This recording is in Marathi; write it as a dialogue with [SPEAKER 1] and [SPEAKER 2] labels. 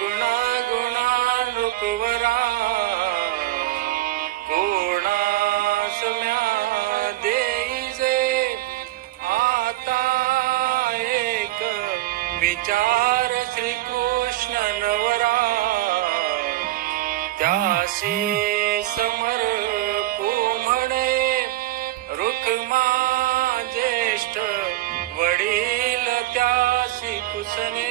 [SPEAKER 1] गुणा गुणा लुकवरा कोणासम्या देईजे आता एक विचार श्रीकृष्ण नवरा त्यासी समर्पू म्हणे रुक्मा ज्येष्ठ वडील त्यासी कुसने